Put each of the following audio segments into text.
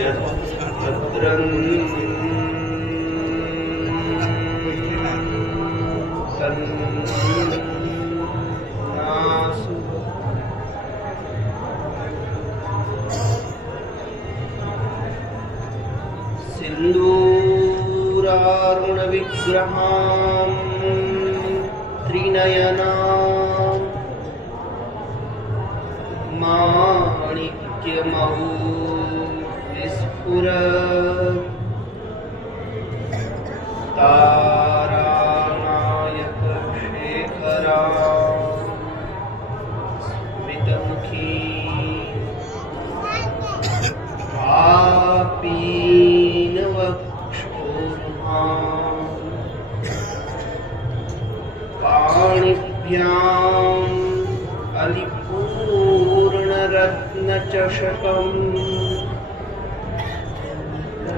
भद्रं कर्णासु सिन्दूरारुणविग्रहां त्रिनयनां माणिक्यमौलिस्फुरत् तारानायकशेखरां स्मितमुखी आपीनवक्षोरुहां पाणिभ्याम् अलिपूर्णरत्नचषकम्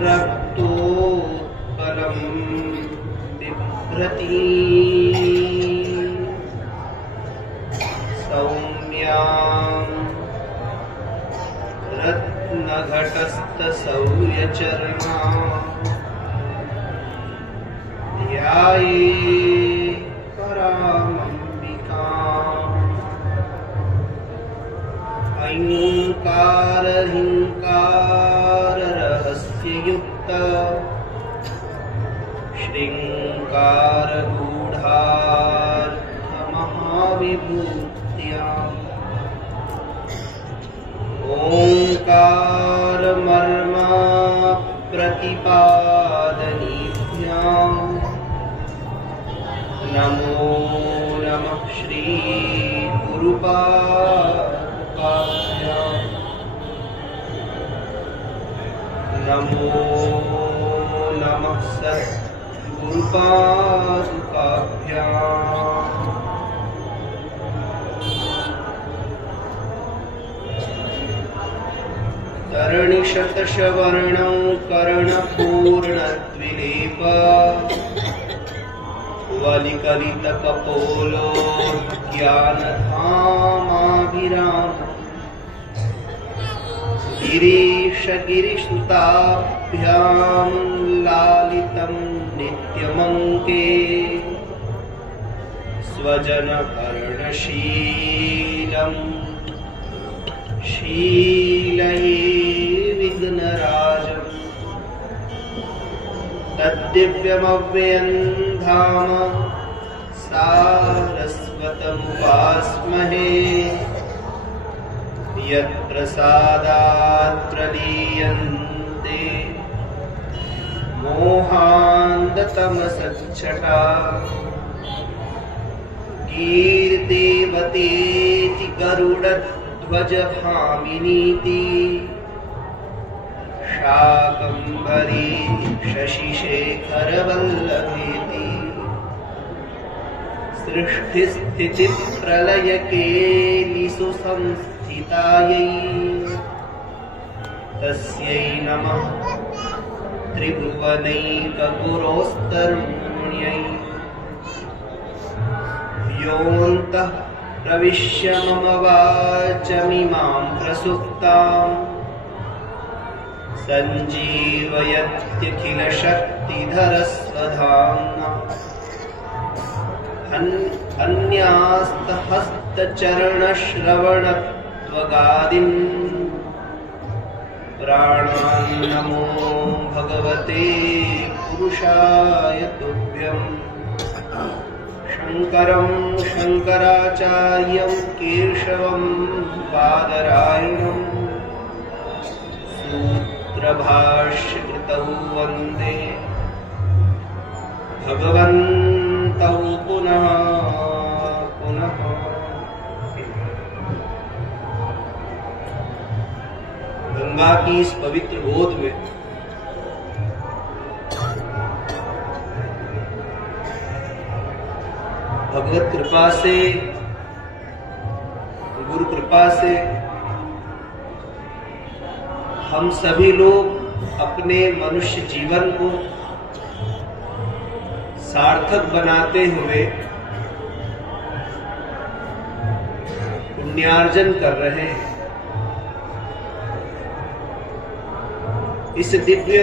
रक्तोत्पलं बिभ्रती सौम्यां रत्नघटस्थसौर्यचर्णां ध्याये ऐंकार हिंकार रहस्ययुक्त श्रृंगार गूढ़ार्थ महाविभूत्या ओंकार मर्मा प्रतिपादनीभ्यां नमो नमः श्री गुरुपादुकाभ्यां नमो नमः सद्गुरुपादुकाभ्यां तरणिशतशवर्णं कर्णपूर्णद्विलेप वलिकलितकपोलो ज्ञानधामाभिराम गिरीशगिरिसुताभ्यां लालितं नित्यमङ्के स्वजनभरणशीलं शीलये विघ्नराजम् तद्दिव्यमव्ययं धाम सारस्वतमुपास्महे यत्प्रसादात् प्रलीयन्ते मोहान्धतमसच्छटा कीर्तिवतेति गरुडध्वजभामिनीति शाकम्भरी शशिशेखरवल्लभेति सृष्टिस्थितिप्रलयकेलिषु संस्थितायै तस्यै नमः त्रिभुवनैकगुरोस्तरुण्यै योऽन्तः प्रविश्य मम वाचमिमां प्रसुप्ताम् सञ्जीवयत्यखिलशक्तिधरस्वधाम्ना अन्यास्तहस्तचरणश्रवणत्वगादीन् प्राणान् नमो भगवते पुरुषाय तुभ्यम् शङ्करं शङ्कराचार्यं केशवं बादरायणम् सूत्रभाष्यकृतौ वन्दे भगवन्तौ पुनः पुनः। गंगा की इस पवित्र गोद में भगवत कृपा से, गुरु कृपा से हम सभी लोग अपने मनुष्य जीवन को सार्थक बनाते हुए पुण्यार्जन कर रहे हैं। इस दिव्य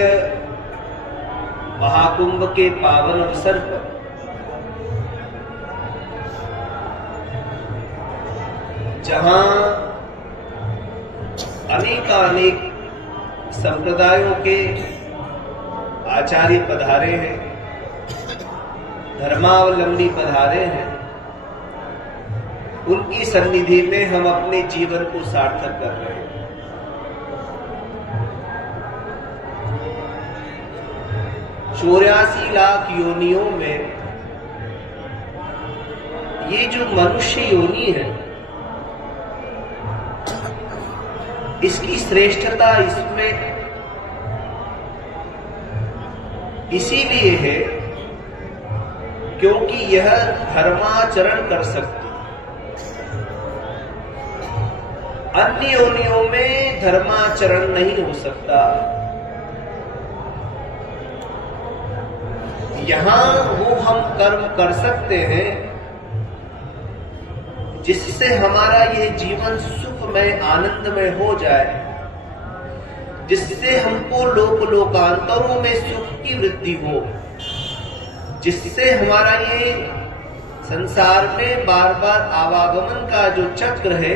महाकुंभ के पावन अवसर पर जहां अनेकानेक संप्रदायों के आचार्य पधारे हैं, धर्मावलंबी पधारे हैं, उनकी सन्निधि में हम अपने जीवन को सार्थक कर रहे हैं। 84 लाख योनियों में ये जो मनुष्य योनि है, इसकी श्रेष्ठता इसमें इसीलिए है क्योंकि यह धर्माचरण कर सकती। अन्य योनियों में धर्माचरण नहीं हो सकता। यहां वो हम कर्म कर सकते हैं जिससे हमारा ये जीवन सुखमय आनंदमय हो जाए, जिससे हमको लोकांतरों में सुख की वृद्धि हो, जिससे हमारा ये संसार में बार बार आवागमन का जो चक्र है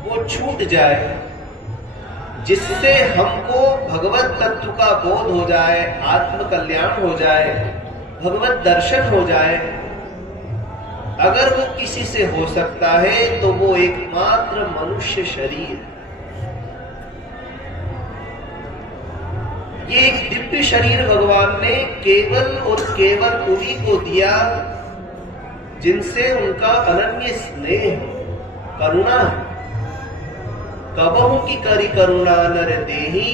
वो छूट जाए, जिससे हमको भगवत तत्व का बोध हो जाए, आत्म कल्याण हो जाए, भगवत दर्शन हो जाए। अगर वो किसी से हो सकता है तो वो एकमात्र मनुष्य शरीर। ये एक दिव्य शरीर भगवान ने केवल और केवल उन्हीं को दिया जिनसे उनका अनन्य स्नेह, करुणा है। कबहू की करी करुणा नर देही,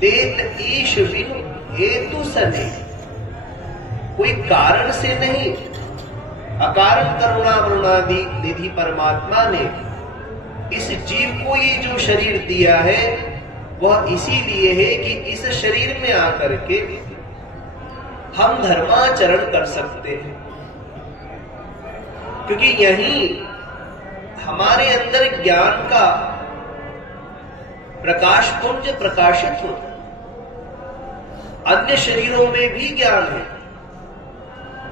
देत ईश बिनु हेतु सने। कोई कारण से नहीं, अकारण करुणा वरुणादि निधि परमात्मा ने इस जीव को ये जो शरीर दिया है वह इसीलिए है कि इस शरीर में आकर के हम धर्माचरण कर सकते हैं, क्योंकि यही हमारे अंदर ज्ञान का प्रकाश पुंज प्रकाशित होता। अन्य शरीरों में भी ज्ञान है।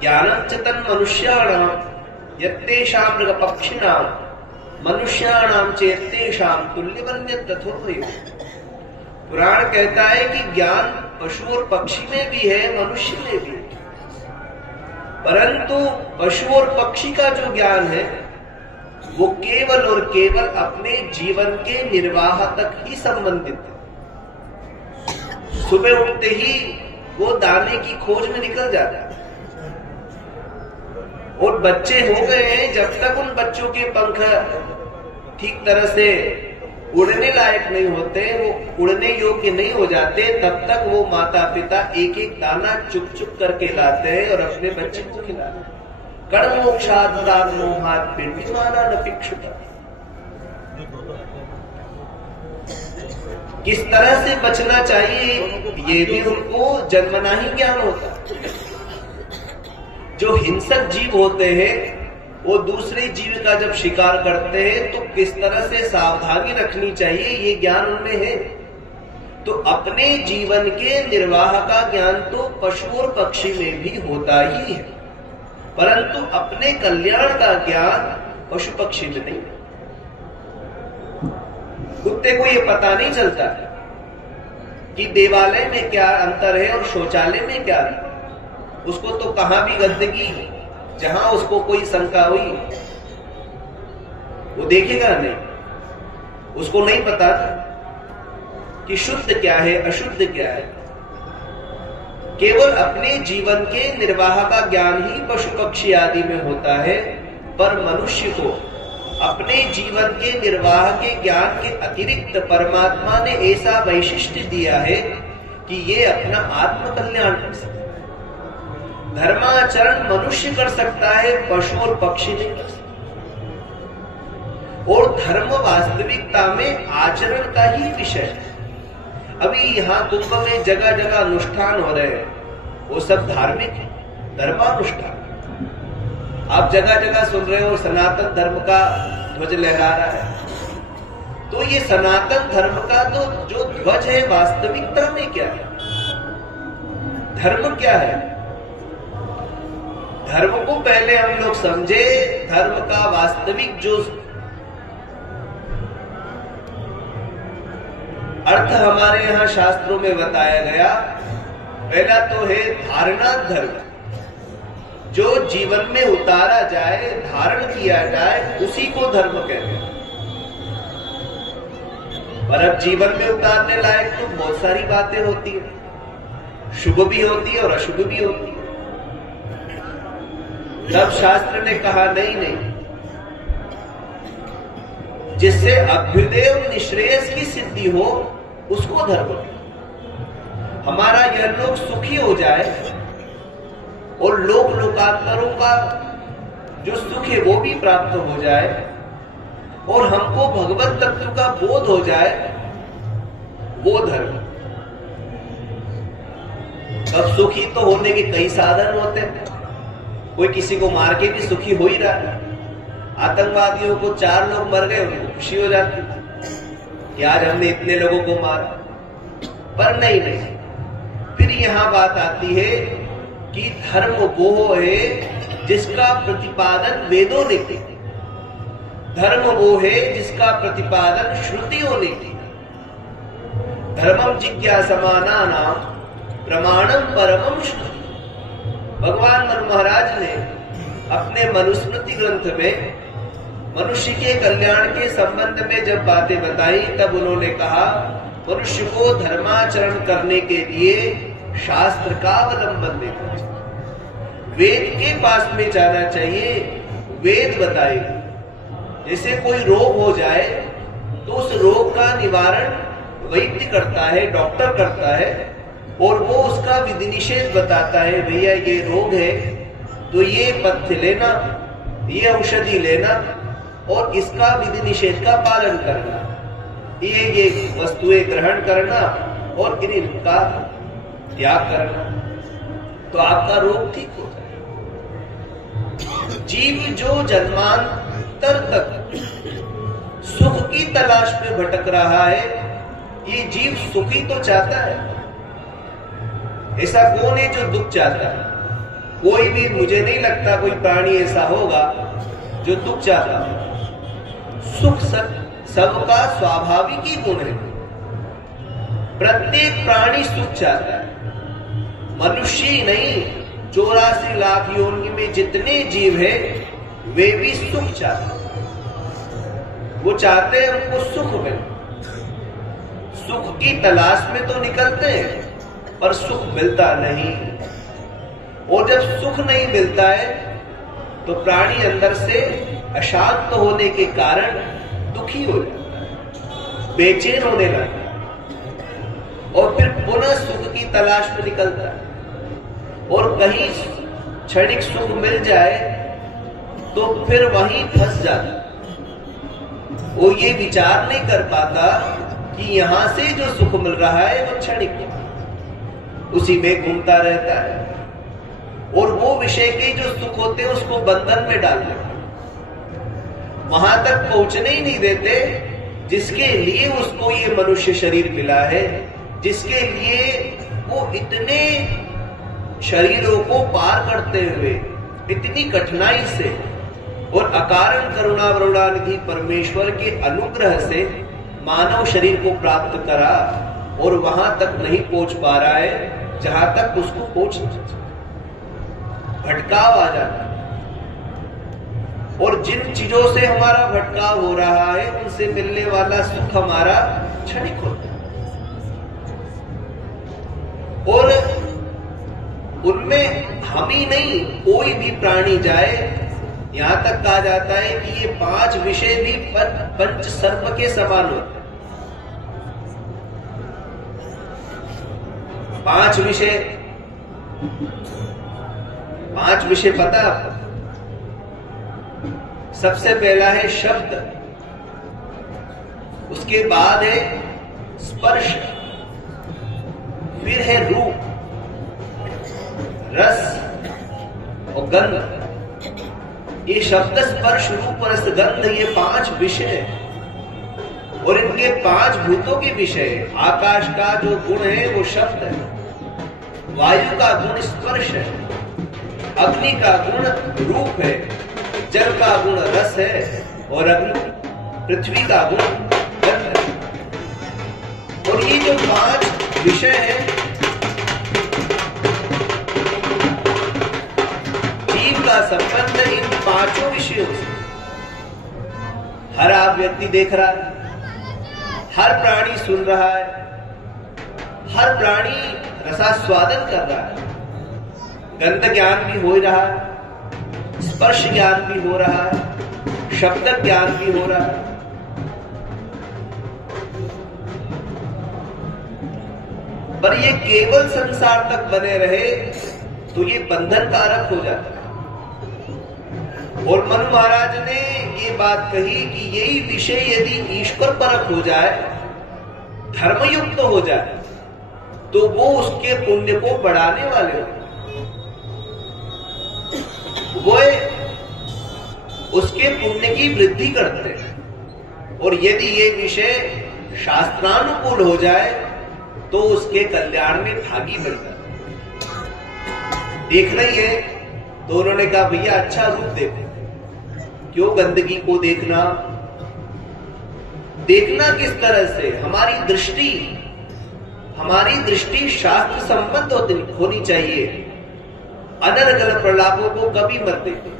ज्ञानं च तन्मनुष्याणां यत्तेषां मृगपक्षिणां मनुष्याणां च यत्तेषां तुल्यमन्यत् तथोपरि। पुराण कहता है कि ज्ञान पशु और पक्षी में भी है, मनुष्य में भी है, परंतु पशु और पक्षी का जो ज्ञान है वो केवल और केवल अपने जीवन के निर्वाह तक ही संबंधित है। सुबह उठते ही वो दाने की खोज में निकल जाता है, और बच्चे हो गए हैं, जब तक उन बच्चों के पंख ठीक तरह से उड़ने लायक नहीं होते, वो उड़ने योग्य नहीं हो जाते, तब तक वो माता पिता एक एक दाना चुप चुप करके लाते हैं और अपने बच्चे को खिलाते हैं। कर्ण मोक्षाद मोहात पिंडिमाना न पिक्षुता। किस तरह से बचना चाहिए ये भी उनको जन्मना ही ज्ञान होता है। जो हिंसक जीव होते हैं वो दूसरे जीव का जब शिकार करते हैं तो किस तरह से सावधानी रखनी चाहिए ये ज्ञान उनमें है। तो अपने जीवन के निर्वाह का ज्ञान तो पशु और पक्षी में भी होता ही है, परंतु अपने कल्याण का ज्ञान पशु पक्षी में नहीं। कुत्ते को ये पता नहीं चलता कि देवालय में क्या अंतर है और शौचालय में क्या है। उसको तो कहां भी गंदगी, जहां उसको कोई शंका हुई वो देखेगा नहीं, उसको नहीं पता कि शुद्ध क्या है अशुद्ध क्या है। केवल अपने जीवन के निर्वाह का ज्ञान ही पशु पक्षी आदि में होता है, पर मनुष्य को अपने जीवन के निर्वाह के ज्ञान के अतिरिक्त परमात्मा ने ऐसा वैशिष्ट्य दिया है कि ये अपना आत्म कल्याण कर सकता है। धर्माचरण मनुष्य कर सकता है, पशु और पक्षी नहीं कर सकता। और धर्म वास्तविकता में आचरण का ही विषय है। अभी यहाँ कुंभ में जगह जगह अनुष्ठान हो रहे हैं, वो सब धार्मिक है, धर्मानुष्ठान। आप जगह जगह सुन रहे हो सनातन धर्म का ध्वज लहरा रहा है, तो ये सनातन धर्म का तो जो ध्वज है, वास्तविकता में क्या है? धर्म क्या है? धर्म को पहले हम लोग समझे। धर्म का वास्तविक जो अर्थ हमारे यहाँ शास्त्रों में बताया गया, पहला तो है धारणा धर्म, जो जीवन में उतारा जाए, धारण किया जाए, उसी को धर्म कहते हैं। पर अब जीवन में उतारने लायक तो बहुत सारी बातें होती है, शुभ भी होती है और अशुभ भी होती है। तब शास्त्र ने कहा नहीं नहीं, जिससे अभ्युदय और निश्रेयस की सिद्धि हो उसको धर्म। हमारा यह लोक सुखी हो जाए और लोक लोकांतरों का जो सुख है वो भी प्राप्त हो जाए और हमको भगवत तत्व का बोध हो जाए, वो धर्म। अब सुखी तो होने के कई साधन होते हैं। कोई किसी को मार के भी सुखी हो ही रहा है। आतंकवादियों को 4 लोग मर गए, उनको खुशी हो जाती कि आज हमने इतने लोगों को मारा। पर नहीं नहीं, फिर यहां बात आती है कि धर्म वो है जिसका प्रतिपादन वेदों ने किया। धर्म वो है जिसका प्रतिपादन श्रुतियों ने किया। धर्मम जिज्ञासमानानां प्रमाणम परमम श्रुति। भगवान मनु महाराज ने अपने मनुस्मृति ग्रंथ में मनुष्य के कल्याण के संबंध में जब बातें बताई, तब उन्होंने कहा मनुष्य को धर्माचरण करने के लिए शास्त्र का अवलंबन लेना चाहिए, वेद के पास में जाना चाहिए। वेद बताएगा। जैसे कोई रोग हो जाए तो उस रोग का निवारण वैद्य करता है, डॉक्टर करता है, और वो उसका विधि निषेध बताता है। भैया ये रोग है तो ये पथ्य लेना, ये औषधि लेना और इसका विधि निषेध का पालन करना, ये वस्तुएं ग्रहण करना और इनका त्याग करना, तो आपका रोग ठीक हो जाए। जीव जो जन्मांतर तक सुख की तलाश में भटक रहा है, ये जीव सुखी तो चाहता है। ऐसा कौन है जो दुख चाहता है? कोई भी, मुझे नहीं लगता कोई प्राणी ऐसा होगा जो दुख चाहता है। सुख सबका स्वाभाविक ही गुण है। प्रत्येक प्राणी सुख चाहता है। मनुष्य ही नहीं, 84 लाख योनि में जितने जीव है वे भी सुख चाहते हैं। वो चाहते हैं हमको सुख मिले। सुख की तलाश में तो निकलते हैं पर सुख मिलता नहीं। और जब सुख नहीं मिलता है तो प्राणी अंदर से अशांत होने के कारण दुखी हो जाता है, बेचैन होने लगता है और फिर पुनः सुख की तलाश में निकलता है। और कहीं क्षणिक सुख मिल जाए तो फिर वहीं फंस जाता है। वो ये विचार नहीं कर पाता कि यहां से जो सुख मिल रहा है वो क्षणिक है, उसी में घूमता रहता है और वो विषय के जो सुख होते हैं उसको बंधन में डाल देते, वहां तक पहुंचने ही नहीं देते जिसके लिए उसको ये मनुष्य शरीर मिला है, जिसके लिए वो इतने शरीरों को पार करते हुए इतनी कठिनाई से और अकारण करुणा वरुणानिधि परमेश्वर के अनुग्रह से मानव शरीर को प्राप्त करा और वहां तक नहीं पहुंच पा रहा है जहां तक उसको पहुंचना चाहिए। भटकाव आ जाता है और जिन चीजों से हमारा भटकाव हो रहा है उनसे मिलने वाला सुख हमारा क्षणिक होता है और उनमें हम ही नहीं कोई भी प्राणी जाए। यहां तक कहा जाता है कि ये 5 विषय भी पंच सर्प के समान होते हैं। 5 विषय पता है आपको? सबसे पहला है शब्द, उसके बाद है स्पर्श, फिर है रूप, रस और गंध। ये शब्द स्पर्श रूप रस गंध, ये 5 विषय और इनके 5 भूतों के विषय, आकाश का जो गुण है वो शब्द है, वायु का गुण स्पर्श है, अग्नि का गुण रूप है, जल का गुण रस है और पृथ्वी का गुण गंध है। और ये जो 5 विषय है, जीव का संबंध इन 5 विषयों से। हर आप व्यक्ति देख रहा है, हर प्राणी सुन रहा है, हर प्राणी रसास्वादन कर रहा है, गंध ज्ञान भी हो रहा है, स्पर्श ज्ञान भी हो रहा है, शब्द ज्ञान भी हो रहा है। पर ये केवल संसार तक बने रहे तो ये बंधन कारक हो जाता है। और मनु महाराज ने ये बात कही कि यही विषय यदि ईश्वर परक हो जाए, धर्मयुक्त हो जाए, तो वो उसके पुण्य को बढ़ाने वाले हो, वो उसके पुण्य की वृद्धि करते हैं। और यदि ये विषय शास्त्रानुकूल हो जाए तो उसके कल्याण में भागी बनता है। देखना ही है तो उन्होंने कहा भैया अच्छा रूप देखो, क्यों गंदगी को देखना, देखना किस तरह से, हमारी दृष्टि शास्त्र संबद्ध होनी चाहिए। अनर्गल प्रलापों को कभी मत देखो,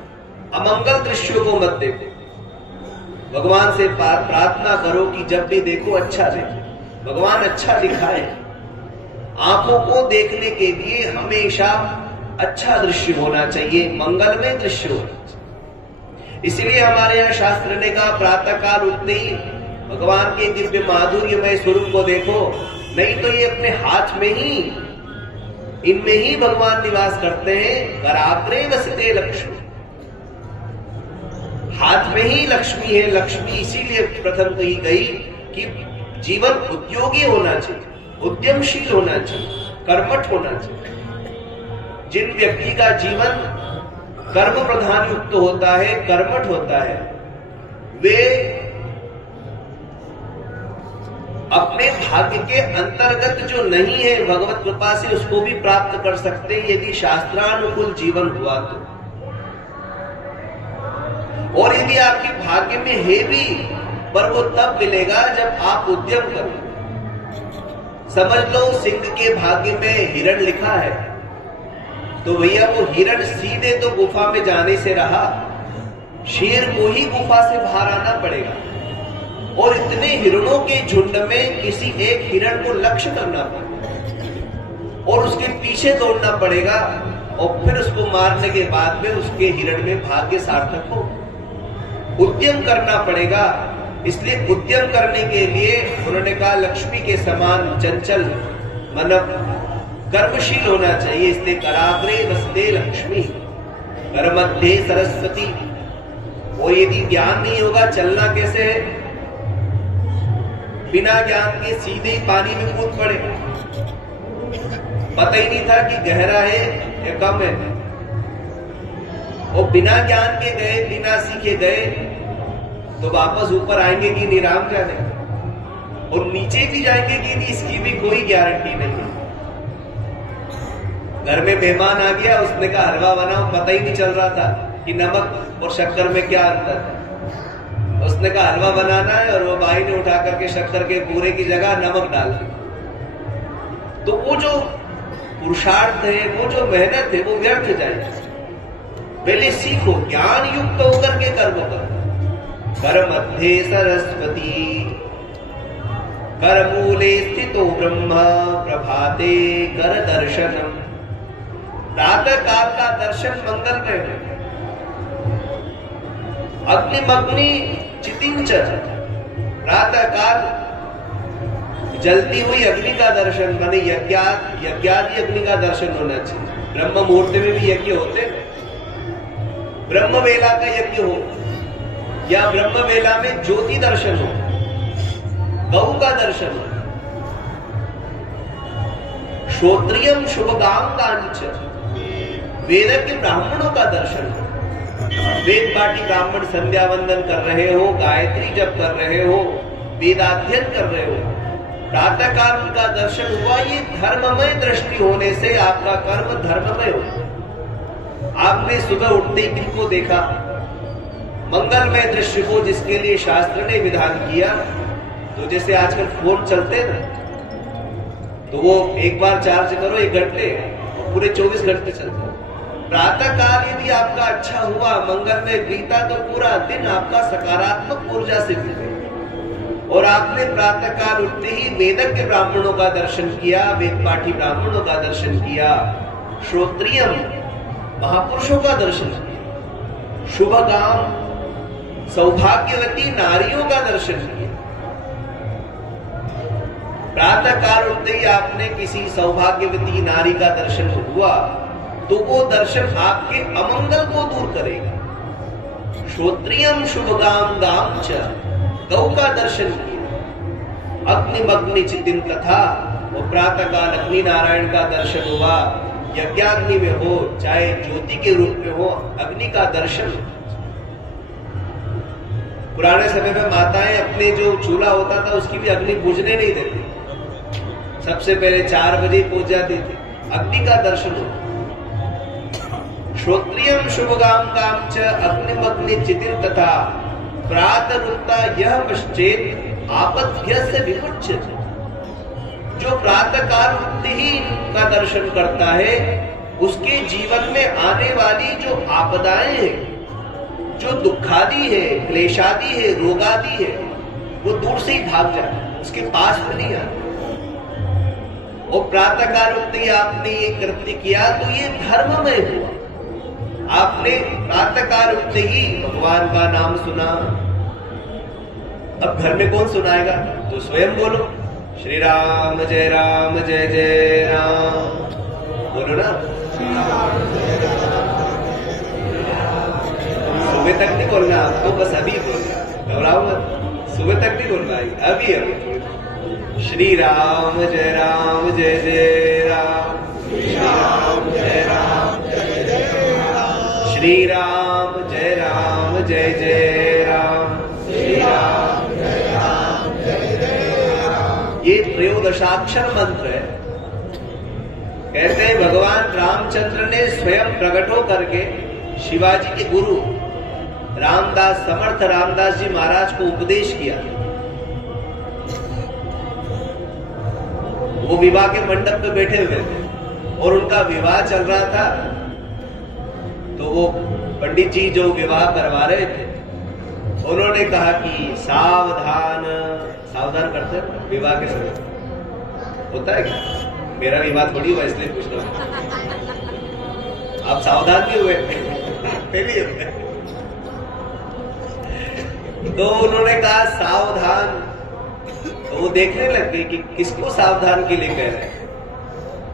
अमंगल दृश्यों को मत देखो। भगवान से प्रार्थना करो कि जब भी देखो अच्छा देखो, भगवान अच्छा दिखाए। आंखों को देखने के लिए हमेशा अच्छा दृश्य होना चाहिए, मंगलमय दृश्य होना चाहिए। इसलिए हमारे यहाँ शास्त्र ने कहा प्रातः काल उठते ही भगवान के दिव्य माधुर्यमय स्वरूप को देखो, नहीं तो ये अपने हाथ में ही, इनमें ही भगवान निवास करते हैं। कराग्रे वसते लक्ष्मी, हाथ में ही लक्ष्मी है। लक्ष्मी इसीलिए प्रथम कही गई कि जीवन उद्योगी होना चाहिए, उद्यमशील होना चाहिए, कर्मठ होना चाहिए। जिन व्यक्ति का जीवन कर्म प्रधान युक्त होता है, कर्मठ होता है, वे अपने भाग्य के अंतर्गत जो नहीं है भगवत कृपा से उसको भी प्राप्त कर सकते हैं यदि शास्त्रानुकूल जीवन हुआ तो। और यदि आपके भाग्य में है भी, पर वो तब मिलेगा जब आप उद्यम करो। समझ लो सिंह के भाग्य में हिरण लिखा है, तो भैया वो हिरण सीधे तो गुफा में जाने से रहा, शेर को ही गुफा से बाहर आना पड़ेगा। और इतने हिरणों के झुंड में किसी एक हिरण को लक्ष्य करना पड़ेगा और उसके पीछे दौड़ना पड़ेगा, और फिर उसको मारने के बाद में उसके हिरण में भाग्य सार्थक हो। उद्यम करना पड़ेगा। इसलिए उद्यम करने के लिए उन्होंने कहा लक्ष्मी के समान चंचल मतलब कर्मशील होना चाहिए। इसलिए कराग्रे वसते लक्ष्मी, कर मध्य सरस्वती। वो यदि ज्ञान नहीं होगा चलना कैसे है, बिना ज्ञान के सीधे ही पानी में कूद पड़े, पता ही नहीं था कि गहरा है या कम है। और बिना ज्ञान के गए, बिना सीखे गए, तो वापस ऊपर आएंगे कि नहीं राम जाने, और नीचे भी जाएंगे कि नहीं इसकी भी कोई गारंटी नहीं है। घर में मेहमान आ गया, उसने कहा हलवा बनाओ, पता ही नहीं चल रहा था कि नमक और शक्कर में क्या अंतर है। उसने कहा हलवा बनाना है, और वो भाई ने उठा करके शक्कर के पूरे की जगह नमक डाल दिया। तो वो जो पुरुषार्थ है, वो जो मेहनत है, वो व्यर्थ जाएगी। पहले सीखो, ज्ञान युक्त होकर के कर्म करो। कर मध्य सरस्वती, कर मूले स्थितो ब्रह्म, प्रभाते कर दर्शनम। प्रातः काल का दर्शन मंगलमय है। अग्निमग्नि चितिंचन, प्रातः काल जलती हुई अग्नि का दर्शन, माने यज्ञादि अग्नि का दर्शन होना चाहिए। ब्रह्म मुहूर्त में भी यज्ञ होते, ब्रह्म वेला का यज्ञ हो, या ब्रह्म वेला में ज्योति दर्शन हो, गौ का दर्शन हो। श्रोत्रियम शुभगाम कांचन, वेद के ब्राह्मणों का दर्शन हो। वेद पाठी ब्राह्मण संध्या वंदन कर रहे हो, गायत्री जप कर रहे हो, वेदाध्ययन कर रहे हो, प्रातः काल उनका दर्शन हुआ, ये धर्ममय दृष्टि होने से आपका कर्म धर्ममय हो। आपने सुबह उठते ही किनको देखा? मंगलमय दृश्य को, जिसके लिए शास्त्र ने विधान किया। तो जैसे आजकल फोन चलते ना, तो वो एक बार चार्ज करो 1 घंटे, पूरे 24 घंटे चलते। प्रातः काल यदि आपका अच्छा हुआ, मंगलमय बीता, तो पूरा दिन आपका सकारात्मक ऊर्जा से बीते। और आपने प्रातः काल उठते ही वेदज्ञ ब्राह्मणों का दर्शन किया, वेद पाठी ब्राह्मणों का दर्शन किया, श्रोत्रियम महापुरुषों का दर्शन किया, शुभकाम सौभाग्यवती नारियों का दर्शन किया। प्रातः काल उठते ही आपने किसी सौभाग्यवती नारी का दर्शन हुआ, तो वो दर्शन आपके अमंगल को दूर करेगा। श्रोत्रियम शुभगाम गाम च, गौ का दर्शन किया। अग्निमग्नि चितिन तथा, वो प्रातः काल अग्नि नारायण का दर्शन हुआ। यज्ञाग्नि में हो, चाहे ज्योति के रूप में हो, अग्नि का दर्शन। पुराने समय में माताएं अपने जो चूल्हा होता था उसकी भी अग्नि पूजने नहीं देती, सबसे पहले 4 बजे पूज जाती थी। अग्नि का दर्शन हो। श्रोत्रियम शुभगाम काम च अग्निमग्नि चितिन तथा प्रातरुत्ता यह पश्चेत आपद्य से विमुच्यते। जो प्रातः काल उठते ही इनका दर्शन करता है, उसके जीवन में आने वाली जो आपदाएं हैं, जो दुखादि है, क्लेशादि है, रोगादि है, वो दूर से ही भाग जाए, उसके पास में नहीं आते। और प्रातः काल उठते ही आपने ये कृत्य किया, तो ये धर्ममय हुआ। आपने प्रातः काल उठते ही भगवान का नाम सुना। अब घर में कौन सुनाएगा? तो स्वयं बोलो, श्री राम जय राम, बोलो ना। सुबह तक नहीं बोलना आपको, बस अभी बोलना, घबराओ मत। सुबह तक नहीं बोलना, अभी श्री राम जय राम, जय जय राम, श्री राम जय राम, जय जय राम, श्री राम जय राम, जय जय राम, श्री राम जय राम, जय जय राम। ये त्रयोदशाक्षर मंत्र है। कहते हैं भगवान रामचंद्र ने स्वयं प्रकट हो करके शिवाजी के गुरु रामदास, समर्थ रामदास जी महाराज को उपदेश किया। वो विवाह के मंडप पे बैठे हुए थे और उनका विवाह चल रहा था। तो वो पंडित जी जो विवाह करवा रहे थे, उन्होंने कहा कि सावधान। सावधान करते हैं विवाह के समय, होता है क्या? मेरा विवाह थोड़ी हुआ इसलिए पूछ रहा हूं। आप सावधान क्यों हुए? पहले हुए। तो उन्होंने कहा सावधान। तो वो देखने लग गए कि किसको सावधान के लिए कह रहे हैं।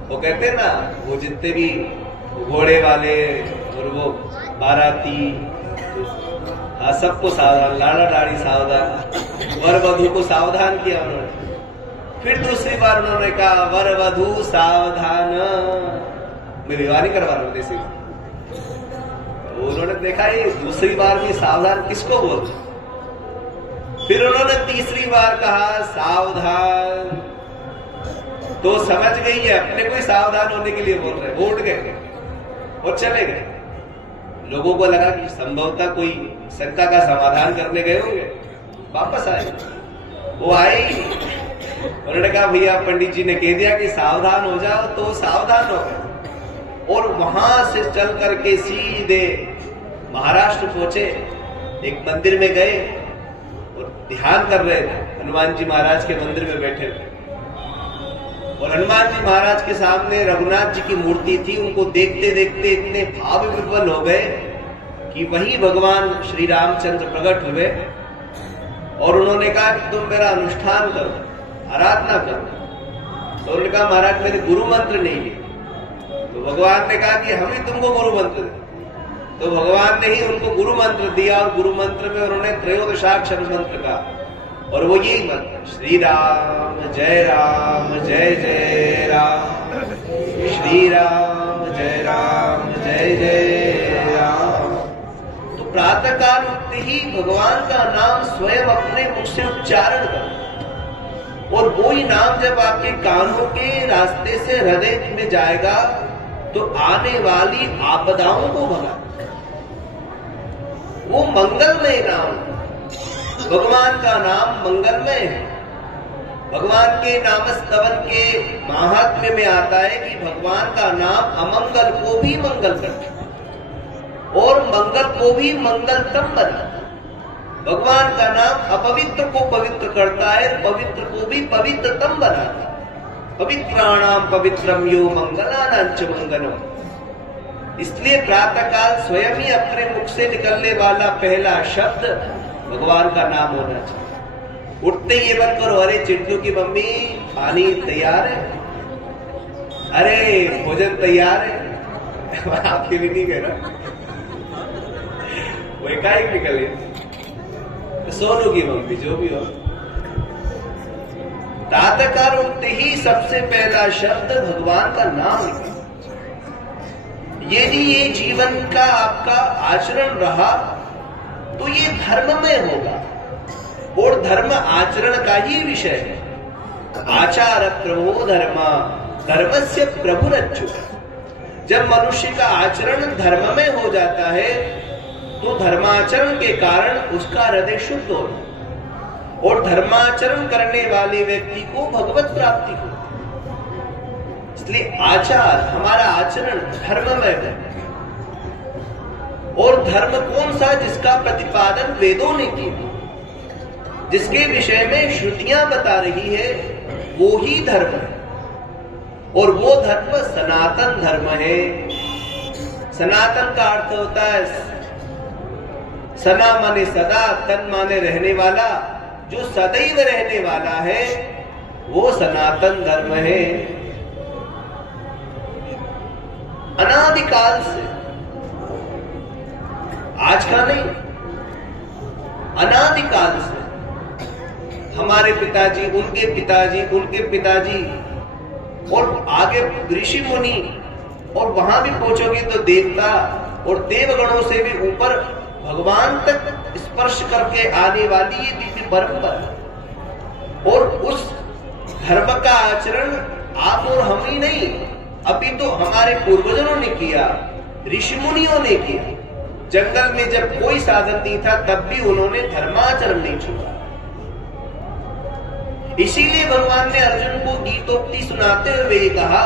वो कहते हैं ना, वो जितने भी घोड़े वाले और वो बाराती, हाँ, सबको सावधान, लाड़ा लाड़ी सावधान, वर वधू को सावधान किया उन्होंने। फिर दूसरी बार उन्होंने कहा वर वधू सावधान। मैं विवाह नहीं करवा रहा हूं देसी। उन्होंने देखा ये दूसरी बार भी सावधान किसको बोलते। फिर उन्होंने तीसरी बार कहा सावधान। तो समझ गई है अपने को ही सावधान होने के लिए बोल रहे, वो उठ गए और चले गए। लोगों को लगा कि संभवतः कोई शंका का समाधान करने गए होंगे, वापस आए। वो आए ही नहीं। उन्होंने कहा भैया पंडित जी ने कह दिया कि सावधान हो जाओ, तो सावधान हो गए। और वहां से चल करके सीधे महाराष्ट्र पहुंचे। एक मंदिर में गए और ध्यान कर रहे थे। हनुमान जी महाराज के मंदिर में बैठे हुए, और हनुमान जी महाराज के सामने रघुनाथ जी की मूर्ति थी। उनको देखते देखते इतने भाव विह्वल हो गए कि वही भगवान श्री रामचंद्र प्रकट हुए। और उन्होंने कहा कि तुम मेरा अनुष्ठान करो, आराधना करो। तो उन्होंने कहा महाराज मैंने गुरु मंत्र नहीं लिया। तो भगवान ने कहा कि हम ही तुमको गुरु मंत्र दें। तो भगवान ने ही उनको गुरु मंत्र दिया, और गुरु मंत्र में उन्होंने त्रयोदशाक्षर मंत्र कहा। और वो यही मंत्र, श्री राम जय जय राम, श्री राम जय जय राम। तो प्रातः काल उठते ही भगवान का नाम स्वयं अपने मुख से उच्चारण करो। और वही नाम जब आपके कानों के रास्ते से हृदय में जाएगा तो आने वाली आपदाओं को भगा, वो मंगलमय नाम। भगवान का नाम मंगलमय है। भगवान के नाम स्तवन के महात्म्य में आता है कि भगवान का नाम अमंगल को भी मंगल करता है और मंगल को भी मंगलतम बनाता है। भगवान का नाम अपवित्र को पवित्र करता है, पवित्र को भी पवित्रतम बनाता है। पवित्राणाम पवित्रम यो मंगलानांच मंगलम। इसलिए प्रातःकाल स्वयं ही अपने मुख से निकलने वाला पहला शब्द भगवान का नाम होना चाहिए। उठते ही ये मत करो, अरे चिंटू की मम्मी पानी तैयार है, अरे भोजन तैयार है। आपके भी नहीं कह रहा, वो एकाएक निकले। सोनू की मम्मी जो भी हो, प्रातःकाल उठते ही सबसे पहला शब्द भगवान का नाम निकले। यदि ये जीवन का आपका आचरण रहा तो ये धर्म में होगा और धर्म आचरण का ही विषय है। आचार प्रभो धर्म धर्मस्य प्रभुरच्चु। जब मनुष्य का आचरण धर्म में हो जाता है तो धर्माचरण के कारण उसका हृदय शुद्ध हो और धर्माचरण करने वाले व्यक्ति को भगवत प्राप्ति हो। इसलिए आचार, हमारा आचरण धर्ममय है। और धर्म कौन सा? जिसका प्रतिपादन वेदों ने किया, जिसके विषय में श्रुतियां बता रही है, वो ही धर्म है। और वो धर्म सनातन धर्म है। सनातन का अर्थ होता है सना माने सदा, तन माने रहने वाला, जो सदैव रहने वाला है वो सनातन धर्म है। अनादिकाल से, आज का नहीं, अनादिकाल से हमारे पिताजी, उनके पिताजी, उनके पिताजी और आगे ऋषि मुनि, और वहां भी पहुंचोगे तो देवता और देवगणों से भी ऊपर भगवान तक स्पर्श करके आने वाली ये दिव्य परंपरा। और उस धर्म का आचरण आप और हम ही नहीं, अभी तो हमारे पूर्वजों ने किया, ऋषि मुनियों ने किया। जंगल में जब कोई साधन नहीं था तब भी उन्होंने धर्माचरण नहीं छोड़ा। इसीलिए भगवान ने अर्जुन को गीतोक्ति सुनाते हुए ये कहा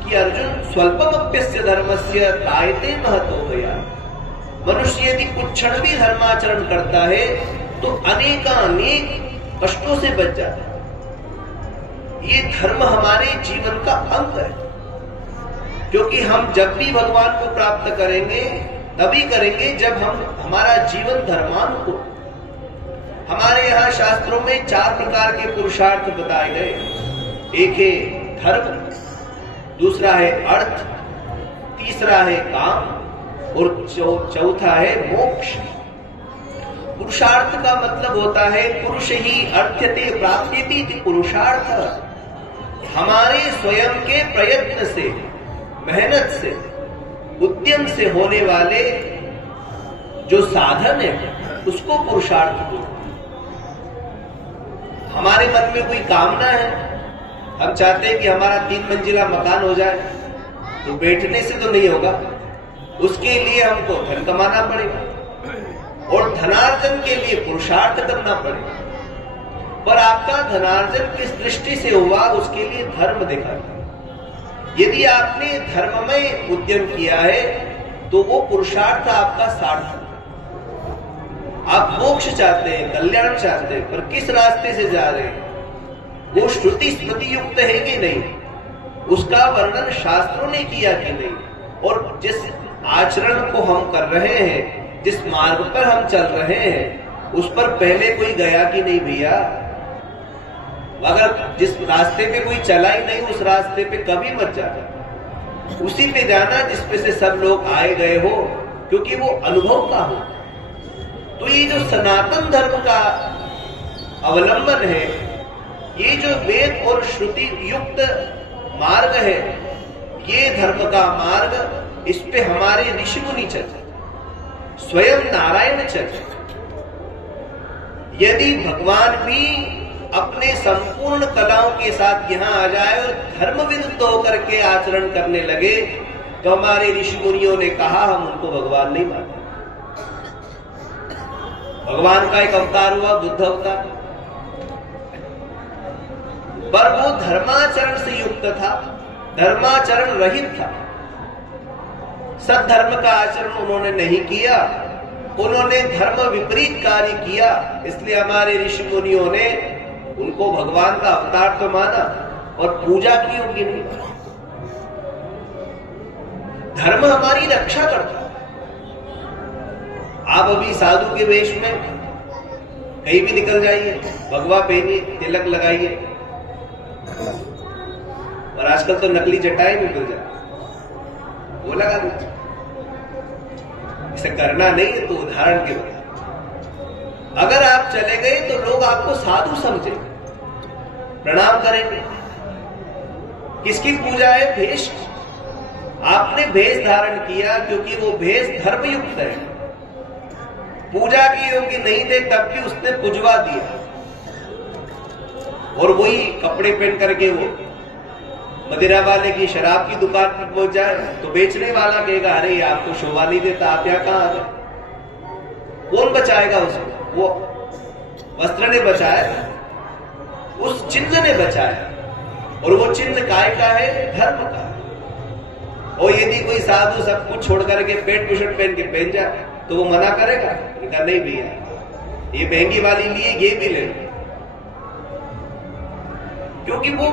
कि अर्जुन स्वल्पमप्यस्य धर्मस्य त्रायते महतो गया। मनुष्य यदि कुछ क्षण भी धर्माचरण करता है तो अनेक कष्टों से बच जाता है। ये धर्म हमारे जीवन का अंग है, क्योंकि हम जब भी भगवान को प्राप्त करेंगे तभी करेंगे जब हमारा जीवन धर्मानुकूल। हमारे यहाँ शास्त्रों में 4 प्रकार के पुरुषार्थ बताए गए। एक है धर्म, दूसरा है अर्थ, तीसरा है काम और चौथा है मोक्ष। पुरुषार्थ का मतलब होता है पुरुष ही अर्थ्यते प्राप्यति पुरुषार्थ। हमारे स्वयं के प्रयत्न से, मेहनत से, उद्यम से होने वाले जो साधन है उसको पुरुषार्थ बोलते हैं। हमारे मन में कोई कामना है, हम चाहते हैं कि हमारा 3 मंजिला मकान हो जाए, तो बैठने से तो नहीं होगा, उसके लिए हमको धन कमाना पड़ेगा और धनार्जन के लिए पुरुषार्थ करना पड़ेगा। पर आपका धनार्जन किस दृष्टि से हुआ उसके लिए धर्म देखा। यदि आपने धर्ममय उद्यम किया है तो वो पुरुषार्थ आपका सार्थक। आप मोक्ष चाहते हैं, कल्याण चाहते हैं, पर किस रास्ते से जा रहे हैं वो श्रुति स्मृति युक्त है कि नहीं, उसका वर्णन शास्त्रों ने किया कि नहीं, और जिस आचरण को हम कर रहे हैं, जिस मार्ग पर हम चल रहे हैं, उस पर पहले कोई गया कि नहीं भैया। अगर जिस रास्ते पे कोई चला ही नहीं उस रास्ते पे कभी मत जाना, उसी पे जाना जिस पे से सब लोग आए गए हो, क्योंकि वो अनुभव का हो। तो ये जो सनातन धर्म का अवलंबन है, ये जो वेद और श्रुति युक्त मार्ग है, ये धर्म का मार्ग, इस पे हमारे ऋषि मुनि चले, स्वयं नारायण चले। यदि भगवान भी अपने संपूर्ण कलाओं के साथ यहाँ आ जाए और धर्म विरुद्ध होकर के आचरण करने लगे, तो हमारे ऋषि मुनियों ने कहा हम उनको भगवान नहीं मानते। भगवान का एक अवतार हुआ बुद्ध अवतार, पर वो धर्माचरण से युक्त था, धर्माचरण रहित था। सद्धर्म का आचरण उन्होंने नहीं किया, उन्होंने धर्म विपरीत कार्य किया। इसलिए हमारे ऋषि मुनियों ने उनको भगवान का अवतार तो माना और पूजा की उनकी नहीं। धर्म हमारी रक्षा करता है। आप अभी साधु के वेश में कहीं भी निकल जाइए, भगवा पहनिए, तिलक लगाइए, और आजकल तो नकली जटाएं भी मिल जाती, वो लगा दीजिए। इसे करना नहीं है तो उदाहरण के बता। अगर आप चले गए तो लोग आपको साधु समझेंगे, प्रणाम करेंगे। किसकी पूजा है? भेष। आपने भेष धारण किया क्योंकि वो भेष धर्मयुक्त है। पूजा की योग्य नहीं थे तब भी उसने पुजवा दिया, और वही कपड़े पहन करके वो मदिरा वाले की शराब की दुकान पर पहुंच जाए तो बेचने वाला कहेगा अरे ये आपको शोभा नहीं देता, आप यहाँ कहां आ गए? कौन बचाएगा उसको? वो वस्त्र ने बचाया, उस चिन्ह ने बचाया, और वो चिन्ह काय का है? धर्म का। और यदि कोई साधु सब कुछ छोड़ करके पेंट टी शर्ट पहन के पहन जाए तो वो मना करेगा? कहा नहीं भैया, ये महंगी वाली लिए, ये भी ले, क्योंकि वो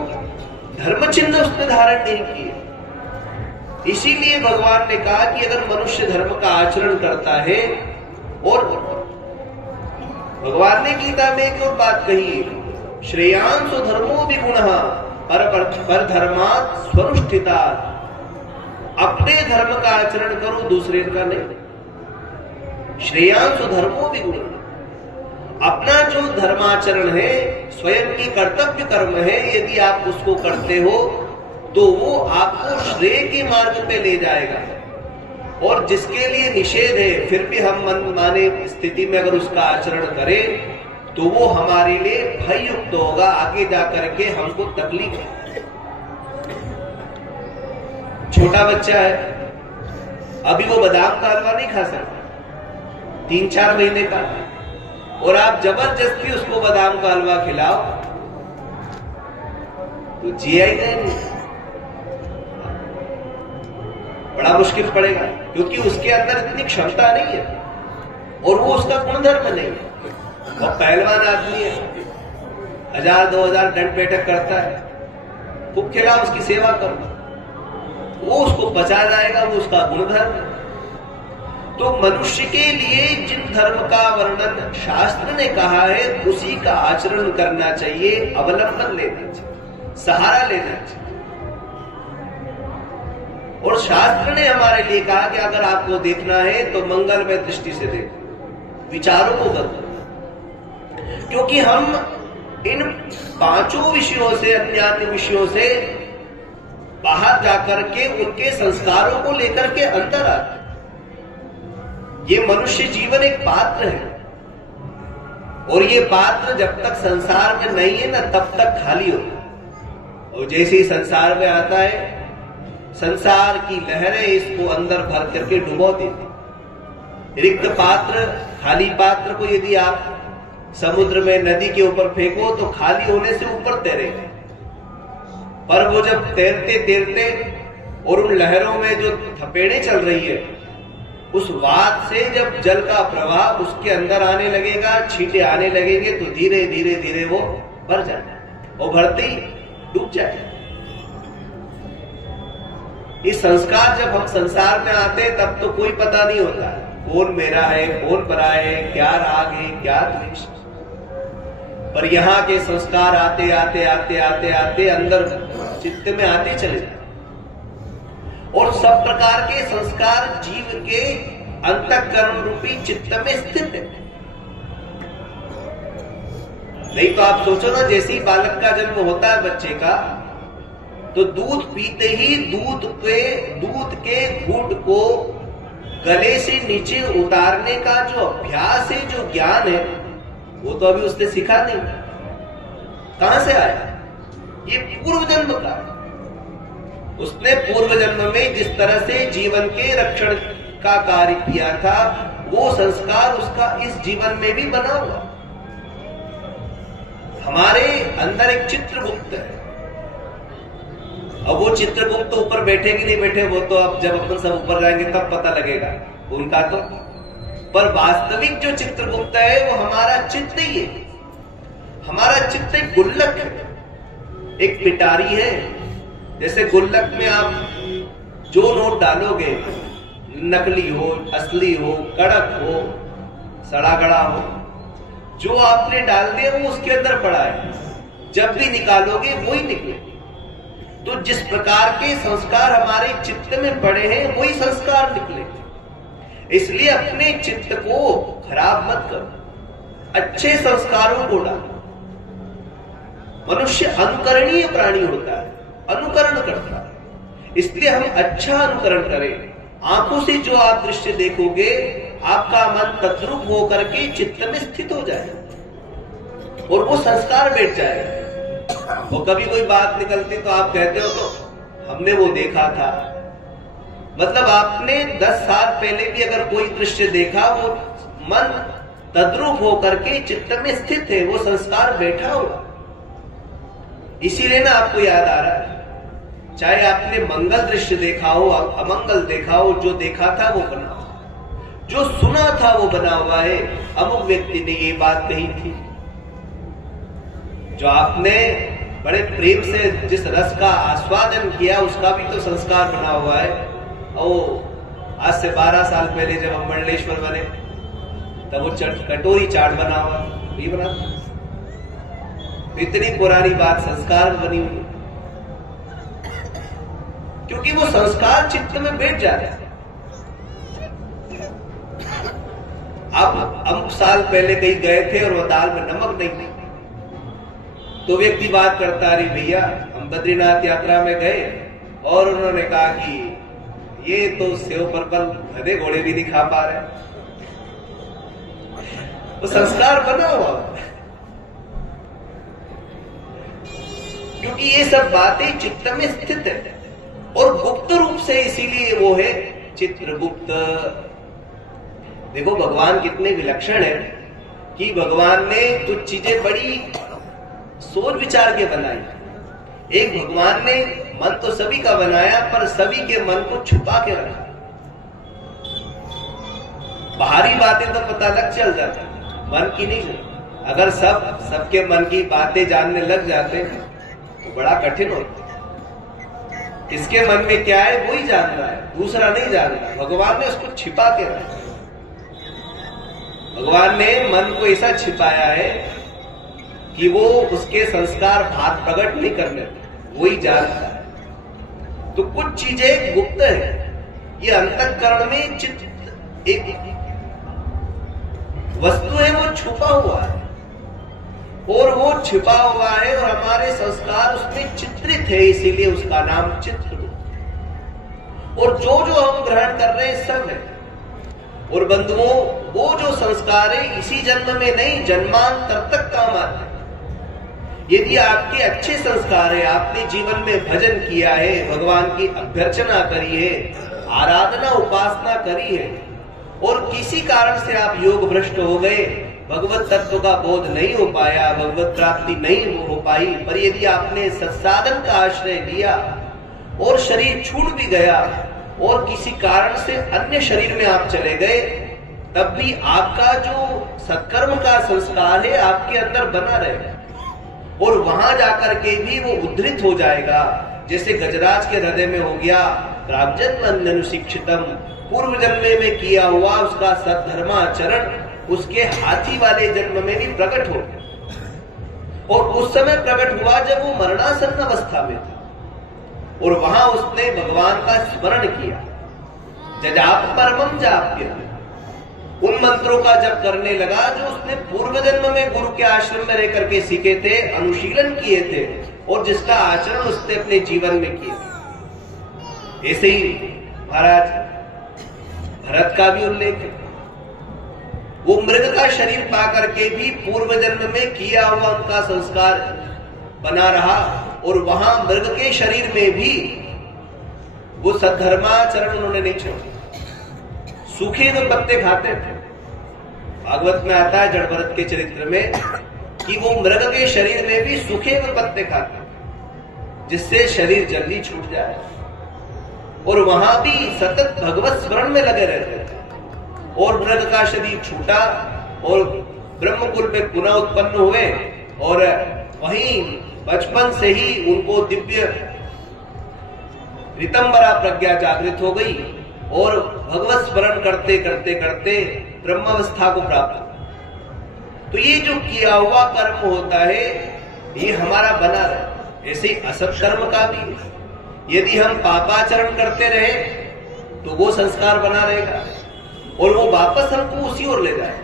धर्म चिन्ह उसने धारण नहीं किए। इसीलिए भगवान ने कहा कि अगर मनुष्य धर्म का आचरण करता है, और भगवान ने गीता में एक और बात कही, श्रेयांसो धर्मो विगुणः पर धर्मात् स्वनुष्ठिता। अपने धर्म का आचरण करो, दूसरे का नहीं। श्रेयांसो धर्मो विगुणः, अपना जो धर्माचरण है, स्वयं की कर्तव्य कर्म है, यदि आप उसको करते हो तो वो आपको श्रेय के मार्ग पे ले जाएगा। और जिसके लिए निषेध है, फिर भी हम मन माने स्थिति में अगर उसका आचरण करें तो वो हमारे लिए भय युक्त होगा, आगे जाकर के हमको तकलीफ है। छोटा बच्चा है, अभी वो बादाम का हलवा नहीं खा सकता, 3-4 महीने का, और आप जबरदस्ती उसको बादाम का हलवा खिलाओ तो जिया ही नहीं, बड़ा मुश्किल पड़ेगा, क्योंकि उसके अंदर इतनी क्षमता नहीं है और वो उसका गुणधर्म नहीं है। वो पहलवान आदमी है, 1000-2000 दंड बैठक करता है, खूब खिलाओ, उसकी सेवा करो, वो उसको बचा जाएगा, वो उसका गुणधर्म है। तो मनुष्य के लिए जिन धर्म का वर्णन शास्त्र ने कहा है उसी का आचरण करना चाहिए, अवलंबन लेना चाहिए, सहारा लेना चाहिए। और शास्त्र ने हमारे लिए कहा कि अगर आपको देखना है तो मंगलमय दृष्टि से देखो, विचारों को बदलो, क्योंकि हम इन 5 विषयों से, अन्य विषयों से बाहर जाकर के उनके संस्कारों को लेकर के अंदर आते। ये मनुष्य जीवन एक पात्र है, और ये पात्र जब तक संसार में नहीं है ना तब तक खाली होता है। और जैसे ही संसार में आता है, संसार की लहरें इसको अंदर भर करके डुबो देती। रिक्त पात्र, खाली पात्र को यदि आप समुद्र में, नदी के ऊपर फेंको तो खाली होने से ऊपर तैरेगा, पर वो जब तैरते तैरते और उन लहरों में जो थपेड़े चल रही है, उस वात से जब जल का प्रवाह उसके अंदर आने लगेगा, छींटे आने लगेंगे, तो धीरे धीरे धीरे वो भर जाएगा, और भरते ही डूब जाएगा। इस संस्कार जब हम संसार में आते हैं तब तो कोई पता नहीं होता कौन मेरा है, कौन पराया है, क्या राग है, क्या द्वेष। पर यहाँ के संस्कार आते आते आते आते आते अंदर चित्त में आते चले जाते, और सब प्रकार के संस्कार जीव के अंतःकरण रूपी चित्त में स्थित है। नहीं तो आप सोचो ना, जैसे ही बालक का जन्म होता है बच्चे का, तो दूध पीते ही दूध के घूंट को गले से नीचे उतारने का जो अभ्यास है, जो ज्ञान है, वो तो अभी उसने सीखा नहीं। कहां से आया? ये पूर्व जन्म का है। उसने पूर्व जन्म में जिस तरह से जीवन के रक्षण का कार्य किया था, वो संस्कार उसका इस जीवन में भी बना हुआ। हमारे अंदर एक चित्रगुप्त है। अब वो चित्रगुप्त ऊपर बैठे कि नहीं बैठे, वो तो अब जब अपन सब ऊपर जाएंगे तब पता लगेगा उनका तो। पर वास्तविक जो चित्रगुप्त है वो हमारा चित्त ही है। हमारा चित्त एक गुल्लक है, एक पिटारी है। जैसे गुल्लक में आप जो नोट डालोगे, नकली हो, असली हो, कड़क हो, सड़ा गड़ा हो, जो आपने डाल दिया वो उसके अंदर पड़ा है। जब भी निकालोगे वो ही निकले। तो जिस प्रकार के संस्कार हमारे चित्त में पड़े हैं वही संस्कार निकले। इसलिए अपने चित्त को खराब मत करो, अच्छे संस्कारों को डालो। मनुष्य अनुकरणीय प्राणी होता है, अनुकरण करता है। इसलिए हम अच्छा अनुकरण करें। आंखों से जो आप दृश्य देखोगे, आपका मन तद्रुप होकर के चित्त में स्थित हो जाएगा और वो संस्कार बैठ जाएगा। और कभी कोई बात निकलती तो आप कहते हो तो हमने वो देखा था। मतलब आपने 10 साल पहले भी अगर कोई दृश्य देखा, वो मन तद्रुप होकर के चित्त में स्थित है, वो संस्कार बैठा हुआ। इसीलिए ना आपको याद आ रहा है, चाहे आपने मंगल दृश्य देखा हो, अमंगल देखा हो, जो देखा था वो बना हुआ, जो सुना था वो बना हुआ है। अमुक व्यक्ति ने ये बात कही थी, जो आपने बड़े प्रेम से जिस रस का आस्वादन किया उसका भी तो संस्कार बना हुआ है। और आज से 12 साल पहले जब हम मंडलेश्वर बने तब वो कटोरी चाट बना हुआ, ये बना। इतनी पुरानी बात संस्कार बनी हुई, क्योंकि वो संस्कार चित्त में बैठ जाते हैं। अब हम साल पहले कहीं गए थे और वो दाल में नमक नहीं थी, तो व्यक्ति बात करता, अरे भैया हम बद्रीनाथ यात्रा में गए और उन्होंने कहा कि ये तो सेव पर्पल गधे घोड़े भी नहीं खा पा रहे। वो संस्कार बना हुआ, क्योंकि ये सब बातें चित्त में स्थित है और गुप्त रूप से, इसीलिए वो है चित्रगुप्त। देखो भगवान कितने विलक्षण है कि भगवान ने कुछ चीजें बड़ी सोच विचार के बनाई। एक भगवान ने मन तो सभी का बनाया, पर सभी के मन को छुपा के रखा। बाहरी बातें तो पता लग चल जाती, मन की नहीं। अगर सबके मन की बातें जानने लग जाते तो बड़ा कठिन होता। इसके मन में क्या है वही जान रहा है, दूसरा नहीं जान रहा। भगवान ने उसको छिपा के रखा। भगवान ने मन को ऐसा छिपाया है कि वो उसके संस्कार हाथ प्रकट नहीं करने, वही जानता है। तो कुछ चीजें गुप्त है। ये अंतःकरण में चित्त एक वस्तु है, वो छुपा हुआ है और वो छिपा हुआ है और हमारे संस्कार उसमें चित्रित है, इसीलिए उसका नाम चित्रगुप्त। और जो जो हम ग्रहण कर रहे हैं सब है। और बंधुओं, वो जो संस्कार है इसी जन्म में नहीं, जन्मांतर तक काम आते हैं। यदि आपके अच्छे संस्कार है, आपने जीवन में भजन किया है, भगवान की अभ्यर्चना करी है, आराधना उपासना करी है, और किसी कारण से आप योग भ्रष्ट हो गए, भगवत तत्व का बोध नहीं हो पाया, भगवत प्राप्ति नहीं हो पाई, पर यदि आपने सत्साधन का आश्रय लिया और शरीर छूट भी गया और किसी कारण से अन्य शरीर में आप चले गए, तब भी आपका जो सत्कर्म का संस्कार है आपके अंदर बना रहेगा और वहां जाकर के भी वो उद्धृत हो जाएगा। जैसे गजराज के हृदय में हो गया रामजन्म अनुशिक्षितम, पूर्व जन्म में किया हुआ उसका सद्धर्माचरण उसके हाथी वाले जन्म में भी प्रकट हो गया। और उस समय प्रकट हुआ जब वो मरणासन्न अवस्था में था और वहां उसने भगवान का स्मरण किया। जजाप परमम जाप के उन मंत्रों का जप करने लगा जो उसने पूर्व जन्म में गुरु के आश्रम में रह करके सीखे थे, अनुशीलन किए थे और जिसका आचरण उसने अपने जीवन में किया। ऐसे ही महाराज भरत का भी उल्लेख है। वो मृग का शरीर पा करके भी पूर्व जन्म में किया हुआ उनका संस्कार बना रहा और वहां मृग के शरीर में भी वो सद्धर्माचरण उन्होंने नहीं छोड़ा। सूखे हुए पत्ते खाते थे। भागवत में आता है जड़ भरत के चरित्र में कि वो मृग के शरीर में भी सूखे हुए पत्ते खाते थे जिससे शरीर जल्दी छूट जाए, और वहां भी सतत भगवत स्मरण में लगे रहते थे। और मृग का शरीर छूटा और ब्रह्मकुल में पुनः उत्पन्न हुए, और वहीं बचपन से ही उनको दिव्य ऋतंबरा प्रज्ञा जागृत हो गई और भगवत स्मरण करते करते करते ब्रह्मावस्था को प्राप्त हुआ। तो ये जो किया हुआ कर्म होता है ये हमारा बना रहे। ऐसे ही असत कर्म का भी यदि हम पापाचरण करते रहे तो वो संस्कार बना रहेगा और वो वापस हमको उसी ओर ले जाए।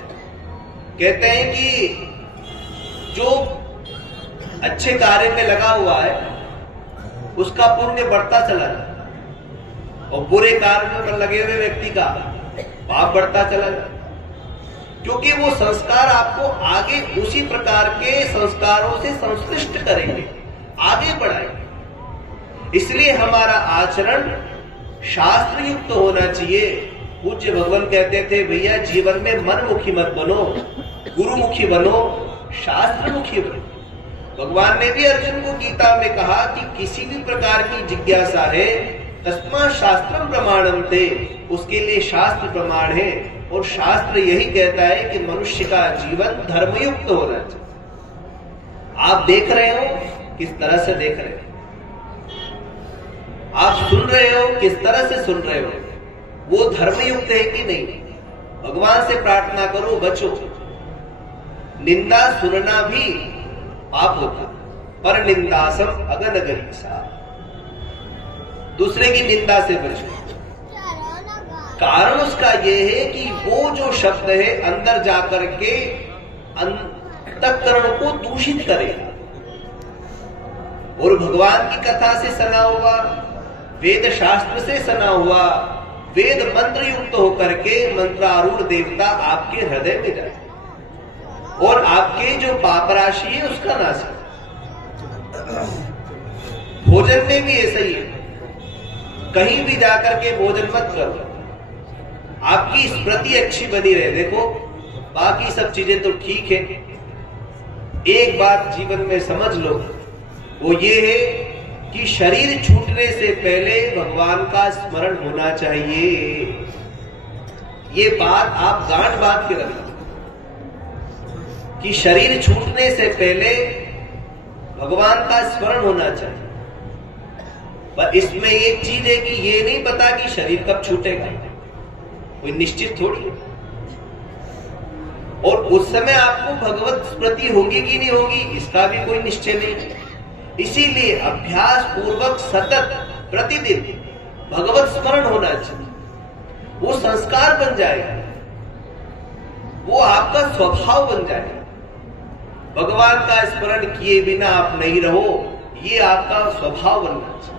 कहते हैं कि जो अच्छे कार्य में लगा हुआ है उसका पुण्य बढ़ता चला जाए, और बुरे कार्य में लगे हुए व्यक्ति का पाप बढ़ता चला जाए, क्योंकि वो संस्कार आपको आगे उसी प्रकार के संस्कारों से संश्लिष्ट करेंगे, आगे बढ़ाएंगे। इसलिए हमारा आचरण शास्त्र युक्त होना चाहिए। पूज्य भगवान कहते थे भैया जीवन में मनमुखी मत बनो, गुरुमुखी बनो, शास्त्रमुखी बनो। भगवान ने भी अर्जुन को गीता में कहा कि किसी भी प्रकार की जिज्ञासा है तस्मा शास्त्रम प्रमाणम थे, उसके लिए शास्त्र प्रमाण है। और शास्त्र यही कहता है कि मनुष्य का जीवन धर्मयुक्त होना चाहिए। आप देख रहे हो किस तरह से देख रहे हो, आप सुन रहे हो किस तरह से सुन रहे हो, वो धर्मयुक्त है कि नहीं। भगवान से प्रार्थना करो बचो। निंदा सुनना भी पाप होता, पर निंदासम अगनगरीसा, दूसरे की निंदा से बचो। कारण उसका यह है कि वो जो शब्द है अंदर जाकर के अंतःकरण को दूषित करेगा। और भगवान की कथा से सना हुआ, वेद शास्त्र से सना हुआ, वेद मंत्र युक्त होकर के मंत्रारूढ़ देवता आपके हृदय में जाए और आपके जो पाप राशि है उसका नाश है। भोजन में भी ऐसा ही है, कहीं भी जाकर के भोजन मत करो, आपकी स्मृति अच्छी बनी रहे। देखो बाकी सब चीजें तो ठीक है, एक बात जीवन में समझ लो, वो ये है कि शरीर छूटने से पहले भगवान का स्मरण होना चाहिए। ये बात आप गांठ बांध के रखना कि शरीर छूटने से पहले भगवान का स्मरण होना चाहिए। पर इसमें एक चीज है कि ये नहीं पता कि शरीर कब छूटेगा, कोई निश्चित थोड़ी है। और उस समय आपको भगवत स्मृति होगी कि नहीं होगी इसका भी कोई निश्चय नहीं है। इसीलिए अभ्यास पूर्वक सतत प्रतिदिन भगवत स्मरण होना चाहिए। वो संस्कार बन जाएगा, वो आपका स्वभाव बन जाएगा। भगवान का स्मरण किए बिना आप नहीं रहो, ये आपका स्वभाव बनना चाहिए।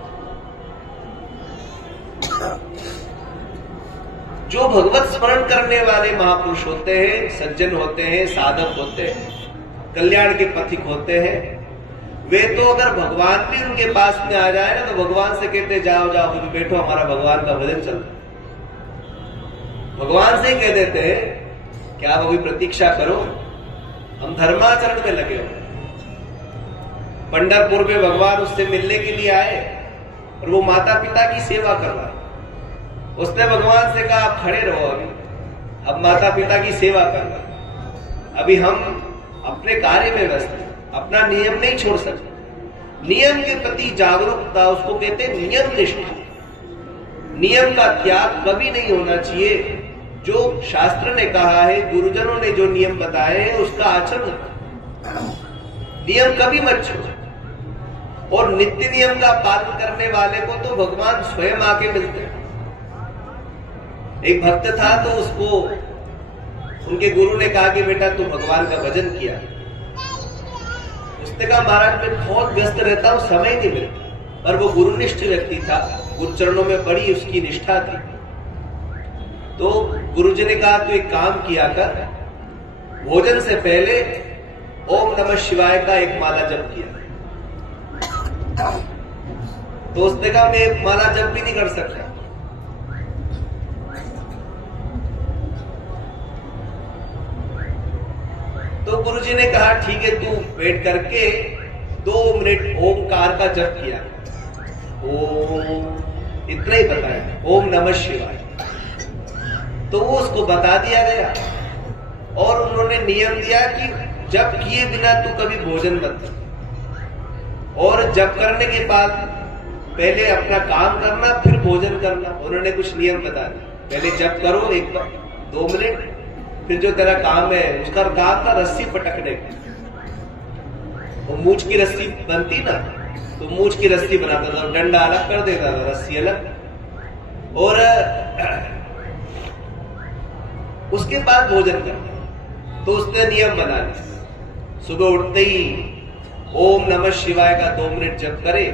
जो भगवत स्मरण करने वाले महापुरुष होते हैं, सज्जन होते हैं, साधक होते हैं, कल्याण के पथिक होते हैं, वे तो अगर भगवान भी उनके पास में आ जाए ना तो भगवान से कहते जाओ जाओ अभी बैठो, हमारा भगवान का भजन चल रहा है। भगवान से कह देते हैं क्या आप अभी प्रतीक्षा करो, हम धर्माचरण में लगे हुए। पंढरपुर में भगवान उससे मिलने के लिए आए और वो माता पिता की सेवा कर रहा है। उसने भगवान से कहा आप खड़े रहो, अभी अब माता पिता की सेवा कर रहा है, अभी हम अपने कार्य में व्यस्त हैं, अपना नियम नहीं छोड़ सकते। नियम के प्रति जागरूकता उसको कहते हैं नियम निष्ठा। नियम का त्याग कभी नहीं होना चाहिए। जो शास्त्र ने कहा है, गुरुजनों ने जो नियम बताए हैं उसका आचरण, नियम कभी मत छोड़ो। और नित्य नियम का पालन करने वाले को तो भगवान स्वयं आके मिलते हैं। एक भक्त था तो उसको उनके गुरु ने कहा कि बेटा तू भगवान का भजन किया। उसने कहा महाराज मैं बहुत व्यस्त रहता हूं, समय नहीं मिलता। पर वो गुरुनिष्ठ व्यक्ति था, गुरु चरणों में बड़ी उसकी निष्ठा थी। तो गुरुजी ने कहा तू एक काम किया कर, भोजन से पहले ओम नमः शिवाय का एक माला जप किया। तो उसने कहा मैं माला जप भी नहीं कर सकता। तो गुरुजी ने कहा ठीक है, तू वेट करके 2 मिनट ओमकार का जप किया, ओम, इतना ही बताया, ओम नमः शिवाय। तो वो उसको बता दिया गया और उन्होंने नियम दिया कि जप किए बिना तू कभी भोजन मत कर, और जप करने के बाद पहले अपना काम करना फिर भोजन करना। उन्होंने कुछ नियम बता दिए, पहले जप करो एक बार 2 मिनट, फिर जो तेरा काम है उसका काम था रस्सी पटकने का। वो मूछ की रस्सी बनती ना, तो मूछ की रस्सी बनाता था, डंडा अलग कर देता था, रस्सी अलग, और उसके बाद भोजन करना। तो उसने नियम बना लिया, सुबह उठते ही ओम नमः शिवाय का 2 मिनट जप करे,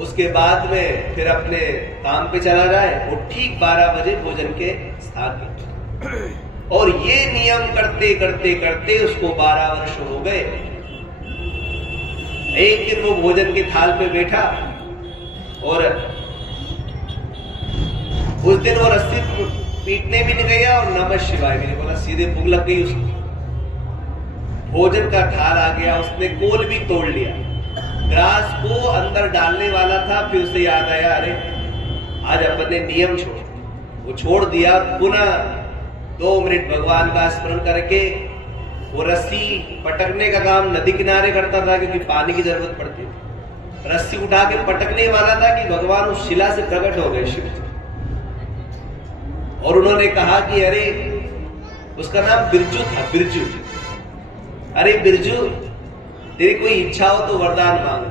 उसके बाद में फिर अपने काम पे चला जाए, वो ठीक 12 बजे भोजन के स्थान पे। और ये नियम करते करते करते उसको 12 वर्ष हो गए। एक दिन वो भोजन के थाल पे बैठा और उस दिन वो रस्सी पीटने भी नहीं गया और नमः शिवाय भी नहीं बोला, सीधे भूख लग गई उसको। भोजन का थाल आ गया, उसने कोल भी तोड़ लिया, ग्रास को अंदर डालने वाला था, फिर उसे याद आया अरे आज अपन ने नियम वो छोड़ दिया। पुनः 2 मिनट भगवान का स्मरण करके वो रस्सी पटकने का काम नदी किनारे करता था, क्योंकि पानी की जरूरत पड़ती थी। रस्सी उठा के पटकने वाला था कि भगवान उस शिला से प्रकट हो गए शिव, और उन्होंने कहा कि अरे, उसका नाम बिरजू था, बिरजू, अरे बिरजू तेरी कोई इच्छा हो तो वरदान मांग।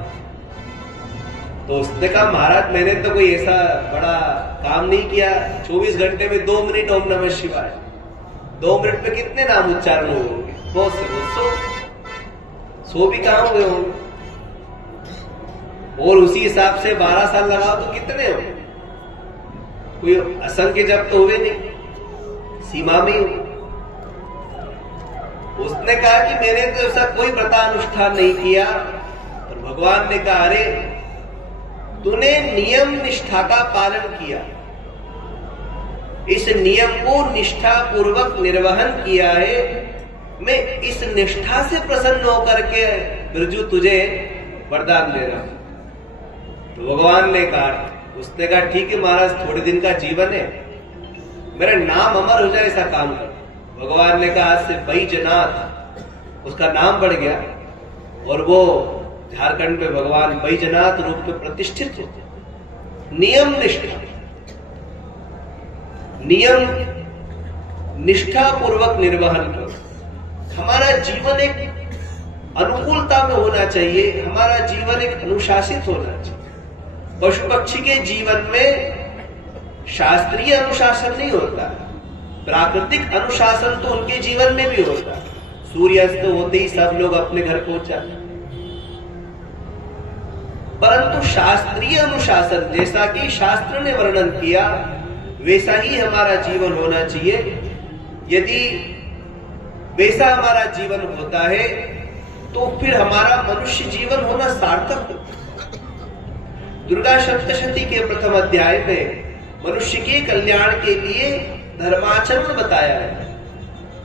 तो उसने कहा महाराज मैंने तो कोई ऐसा बड़ा काम नहीं किया, 24 घंटे में 2 मिनट ओम नमः शिवाय, 2 मिनट में कितने नाम उच्चारण होंगे, बहुत से बहुत, 100 भी कहां हुए होंगे, और उसी हिसाब से 12 साल लगाओ तो कितने हो, कोई असंख्य जब तो हुए नहीं, सीमा में हुए। उसने कहा कि मैंने तो ऐसा कोई व्रतानुष्ठान नहीं किया, और भगवान ने कहा अरे तूने नियम निष्ठा का पालन किया, इस नियम को निष्ठा पूर्वक निर्वहन किया है, मैं इस निष्ठा से प्रसन्न होकर के बिरजू तुझे वरदान दे रहा हूं। तो भगवान ने कहा, उसने कहा ठीक है महाराज, थोड़े दिन का जीवन है, मेरा नाम अमर हो जाए ऐसा काम कर। भगवान ने कहा आज से बैजनाथ उसका नाम बढ़ गया, और वो झारखंड में भगवान बैजनाथ रूप में प्रतिष्ठित होते। नियम निष्ठा, नियम निष्ठा पूर्वक निर्वहन करो। हमारा जीवन एक अनुकूलता में होना चाहिए, हमारा जीवन एक अनुशासित होना चाहिए। पशु पक्षी के जीवन में शास्त्रीय अनुशासन नहीं होता, प्राकृतिक अनुशासन तो उनके जीवन में भी होता है। सूर्यास्त होते ही सब लोग अपने घर पहुंच जाते, परंतु शास्त्रीय अनुशासन जैसा कि शास्त्र ने वर्णन किया वैसा ही हमारा जीवन होना चाहिए। यदि वैसा हमारा जीवन होता है तो फिर हमारा मनुष्य जीवन होना सार्थक होता। दुर्गा सप्तशती के प्रथम अध्याय में मनुष्य के कल्याण के लिए धर्माचरण बताया है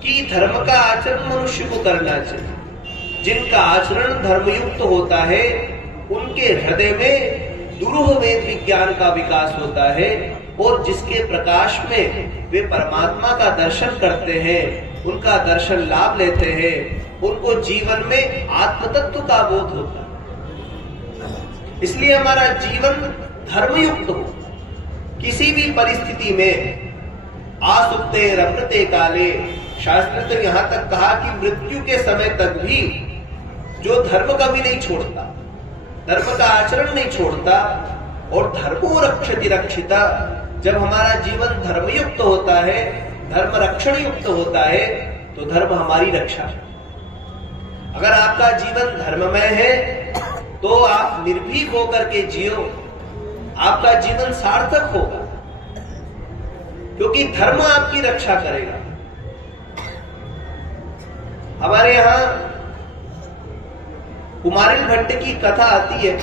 कि धर्म का आचरण मनुष्य को करना चाहिए। जिनका आचरण धर्मयुक्त होता है उनके हृदय में दुरूह वेद विज्ञान का विकास होता है, और जिसके प्रकाश में वे परमात्मा का दर्शन करते हैं, उनका दर्शन लाभ लेते हैं, उनको जीवन में आत्म तत्व का बोध होता है। इसलिए हमारा जीवन धर्मयुक्त हो। किसी भी परिस्थिति में आसुप्ते रमृते काले, शास्त्र ने तो यहां तक कहा कि मृत्यु के समय तक भी जो धर्म कभी नहीं छोड़ता, धर्म का आचरण नहीं छोड़ता, और धर्मो रक्षति रक्षिता, जब हमारा जीवन धर्मयुक्त होता है, धर्म रक्षण युक्त होता है, तो धर्म हमारी रक्षा। अगर आपका जीवन धर्ममय है तो आप निर्भीक होकर के जियो, आपका जीवन सार्थक होगा, क्योंकि धर्म आपकी रक्षा करेगा। हमारे यहां कुमारिल भट्ट की कथा आती है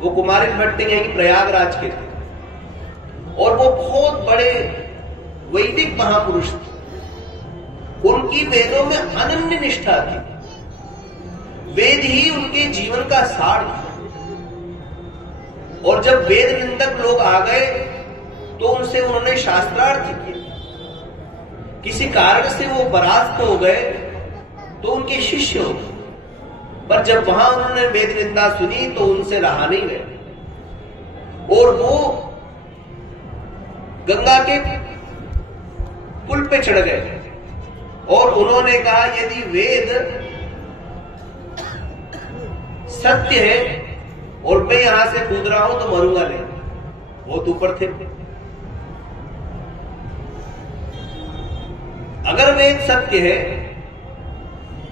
वो कुमारिल भट्ट यहीं प्रयागराज के थे और वो बहुत बड़े वैदिक महापुरुष थे। उनकी वेदों में अनन्य निष्ठा थी, वेद ही उनके जीवन का सार था। और जब वेद निंदक लोग आ गए तो उनसे उन्होंने शास्त्रार्थ किया। किसी कारण से वो परास्त हो गए तो उनके शिष्य हो गए, पर जब वहां उन्होंने वेद निंदा सुनी तो उनसे रहा नहीं गया और वो गंगा के पुल पे चढ़ गए और उन्होंने कहा यदि वेद सत्य है और मैं यहां से कूद रहा हूं तो मरूंगा नहीं। बहुत ऊपर थे। अगर वेद सत्य है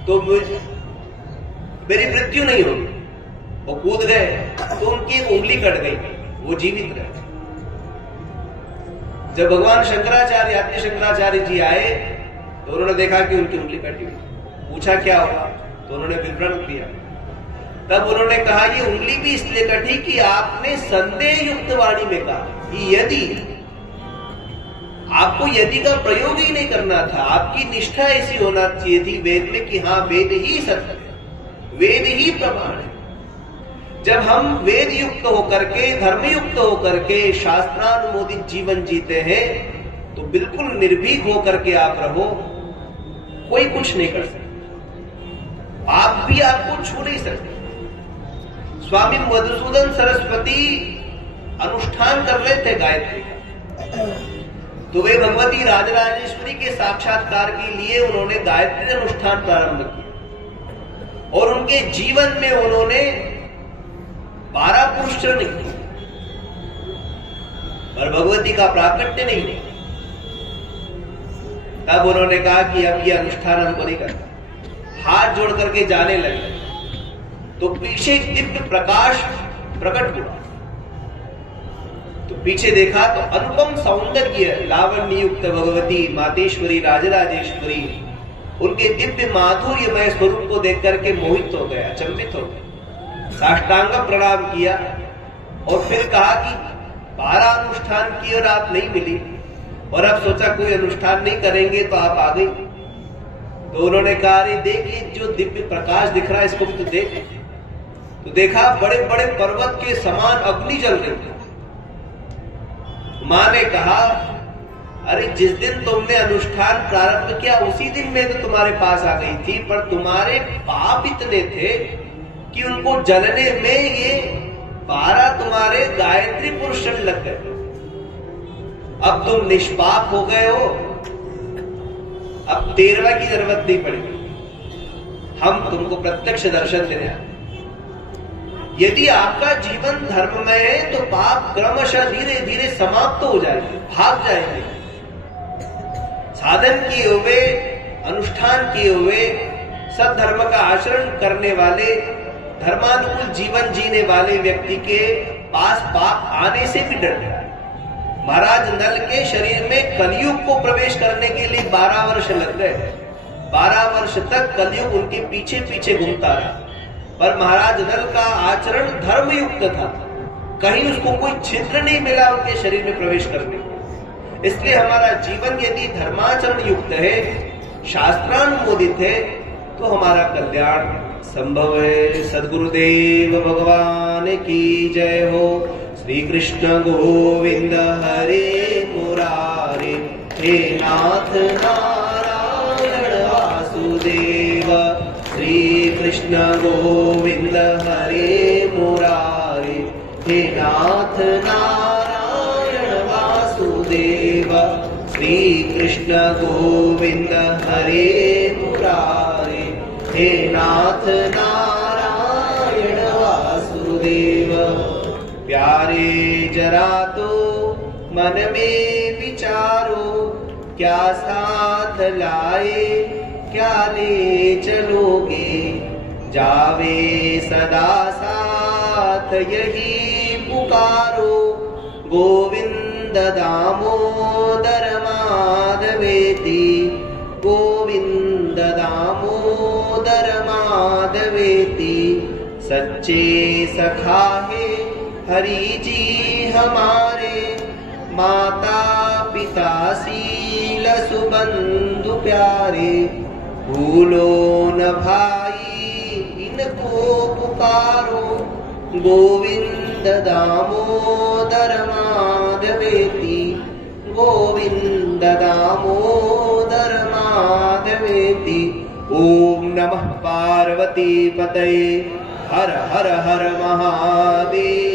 तो मेरी मृत्यु नहीं होगी। वो कूद गए तो उनकी एक उंगली कट गई, वो जीवित रहे। जब भगवान शंकराचार्य आदि शंकराचार्य जी आए तो उन्होंने देखा कि उनकी उंगली कटी हुई। पूछा क्या हुआ तो उन्होंने विवरण दिया। तब उन्होंने कहा ये उंगली भी इसलिए कटी कि आपने संदेह युक्त वाणी में कहा कि यदि आपको यदि का प्रयोग ही नहीं करना था, आपकी निष्ठा ऐसी होना चाहिए थी वेद में कि हाँ वेद ही सत्य है, वेद ही प्रमाण है। जब हम वेद युक्त होकर के धर्म युक्त होकर के शास्त्रानुमोदित जीवन जीते हैं तो बिल्कुल निर्भीक होकर के आप रहो, कोई कुछ नहीं कर सकता, आप भी आपको छू नहीं सकते। स्वामी मधुसूदन सरस्वती अनुष्ठान कर रहे थे गायत्री का, तो वे भगवती राजराजेश्वरी के साक्षात्कार के लिए उन्होंने गायत्री अनुष्ठान प्रारंभ किया और उनके जीवन में उन्होंने 12 पुरुष चरण किए, पर भगवती का प्राकट्य नहीं। तब उन्होंने कहा कि अब ये अनुष्ठान हमको नहीं करना। हाथ जोड़ करके जाने लगे तो पीछे दिव्य प्रकाश प्रकट हुआ। तो पीछे देखा तो अनुपम सौंदर्य लावण्य युक्त भगवती मातेश्वरी राजराजेश्वरी उनके दिव्य माधुर्यमय स्वरूप को देख करके मोहित हो गया, अचंभित हो गया। साष्टांग प्रणाम किया और फिर कहा कि 12 अनुष्ठान किए और आप नहीं मिली और अब सोचा कोई अनुष्ठान नहीं करेंगे तो आप आ गई। तो उन्होंने कहा अरे देखिए जो दिव्य प्रकाश दिख रहा है इसको भी तो देख। तो देखा बड़े बड़े पर्वत के समान अग्नि जल रही थी। मां ने कहा अरे जिस दिन तुमने अनुष्ठान प्रारंभ किया उसी दिन मैं तो तुम्हारे पास आ गई थी, पर तुम्हारे पाप इतने थे कि उनको जलने में ये 12 तुम्हारे गायत्री पुरुष लग गए। अब तुम निष्पाप हो गए हो, अब 13वां की जरूरत नहीं पड़ेगी, हम तुमको प्रत्यक्ष दर्शन देने आए। यदि आपका जीवन धर्ममय है तो पाप क्रमशः धीरे धीरे समाप्त हो जाएंगे, भाग जाएंगे। साधन किए हुए, अनुष्ठान किए हुए, सद्धर्म का आचरण करने वाले, धर्मानुकूल जीवन जीने वाले व्यक्ति के पास पाप आने से भी डर है। महाराज नल के शरीर में कलयुग को प्रवेश करने के लिए 12 वर्ष लग गए। 12 वर्ष तक कलयुग उनके पीछे पीछे घूमता रहा, पर महाराज नल का आचरण धर्मयुक्त था, कहीं उसको कोई छिद्र नहीं मिला उनके शरीर में प्रवेश करने को। इसलिए हमारा जीवन यदि धर्माचरण युक्त है, शास्त्रानुमोदित है, तो हमारा कल्याण संभव है। सद्गुरुदेव भगवान की जय हो। श्री कृष्ण गोविंद हरे मुरारे, हे नाथ नारायण वासुदेव। श्री कृष्ण गोविंद हरे मुरारे, हे नाथ नारायण वासुदेव। श्री कृष्ण गोविंद हरे मुरारे, हे नाथ नारायण वासुदेव। प्यारे जरा तो मन में विचारो, क्या साथ लाए क्या ले चलोगे, जावे सदा साथ यही पुकारो। गोविंद दामोदर माधवेति, गोविंद दामोदर माधवेति। सच्चे सखा है हरि जी हमारे, माता पिता शील सुबंधु प्यारे, भूलो न भाई इनको पुकारो, गोविंद दामोदर माधवेति, गोविंद दामोदर माधवेति। ओम नमः पार्वती पतये, हर हर हर महादेव।